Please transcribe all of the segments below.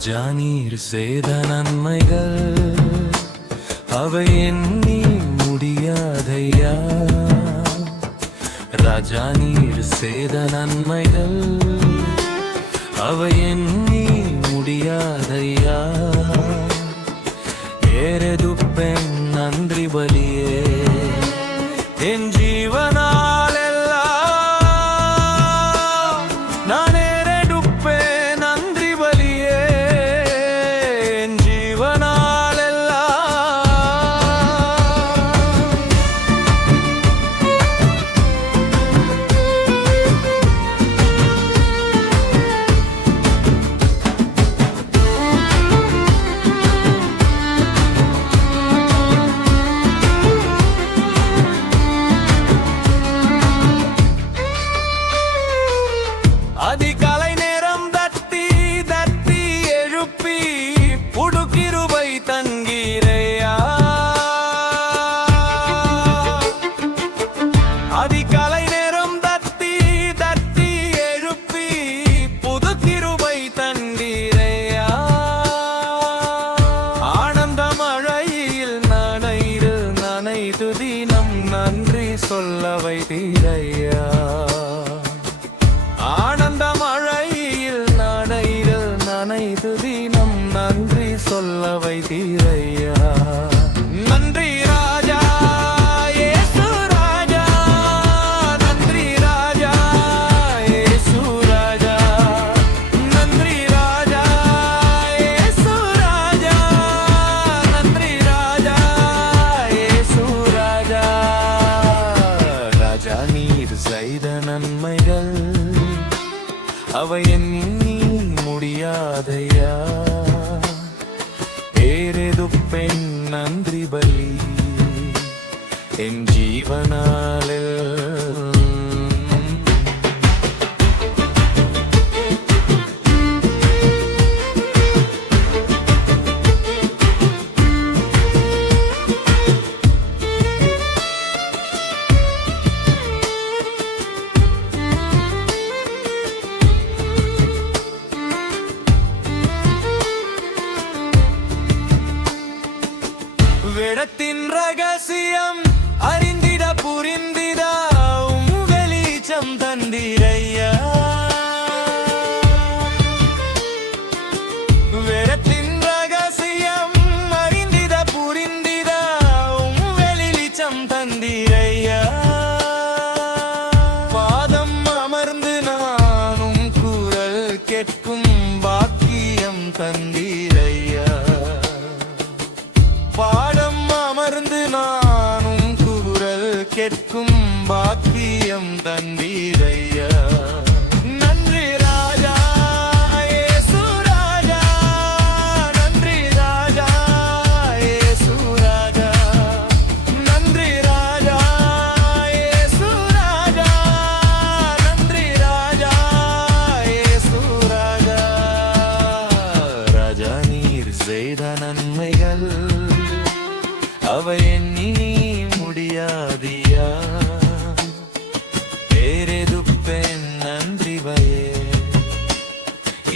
ராஜா நீர் செய்த நன்மைகள் அவை எண்ணி முடியாதையா. ராஜா நீர் செய்த நன்மைகள் அவை எண்ணி முடியாதையா. ஏறெடுப்பேன் நன்றி பலியே என் ஜீவனால் எல்லாம் நான் ஏறெடுப்பேன் நன்றி பலியே என் ஜீவனால் எல்லாம். அதிகாலை நேரம் தட்டி தட்டி எழுப்பி புடுகிருபை தங்கீரையா. அதிகாலை நேரம் தட்டி தட்டி எழுப்பி புதுகிருபை தங்கீரையா. ஆனந்த மழையில் நனைது தினம் நன்றி சொல்ல வைத்தீரையா. ஆனந்த மழையில் நனைது தினம் நன்றி சொல்ல வைத்தீரையா. நன்றி ராஜா இயேசு ராஜா, நன்றி ராஜா இயேசு ராஜா, நன்றி ராஜா இயேசு ராஜா, நன்றி ராஜா இயேசு ராஜா. ராஜா நீர் செய்த நன்மைகள் அவை எண்ணி முடியாதையா. ஏறெடுப்பேன் நன்றி பலி என் ஜீவனால். வேடத்தின் ரகசியம் அறிந்திட புரிந்திட வெளிச்சம் தந்திரையா. வேடத்தின் ரகசியம் அறிந்திட புரிந்திட வெளிச்சம் தந்திரையா. பாதம் அமர்ந்து நானும் குரல் கேட்கும் பாக்கியம் தந்திரையா. பாடம் அமர்ந்து நானும் குரல் கேட்கும் பாக்கியம் தந்தீரையா. நன்றி ராஜா இயேசு ராஜா, நன்றி ராஜா இயேசு ராஜா, நன்றி ராஜா இயேசு ராஜா, நன்றி ராஜா இயேசு ராஜா. ராஜா நீர் செய்த நன்மைகள் அவை எண்ணி முடியாதியா. ஏறெடுப்பேன் நன்றி பலியே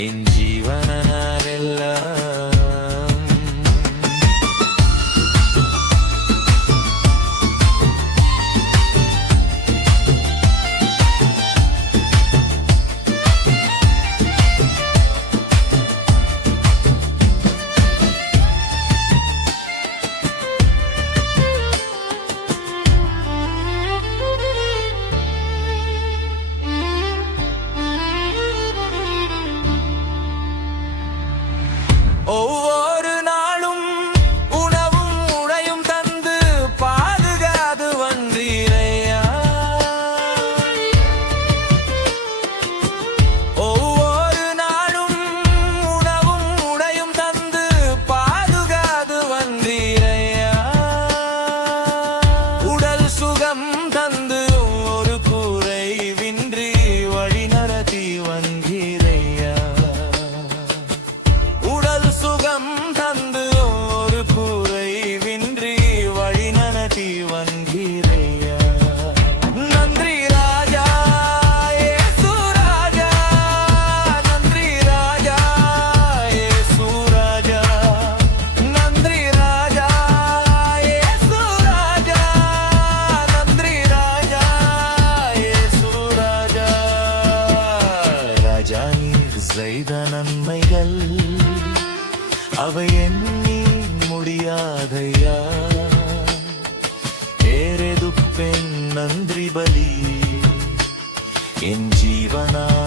என் ஜீவனால் எல்லாம். செய்த நன்மைகள் அவை எண்ணி முடியாதையா. ஏறெதுப்பெண் நன்றி பலி என் ஜீவனா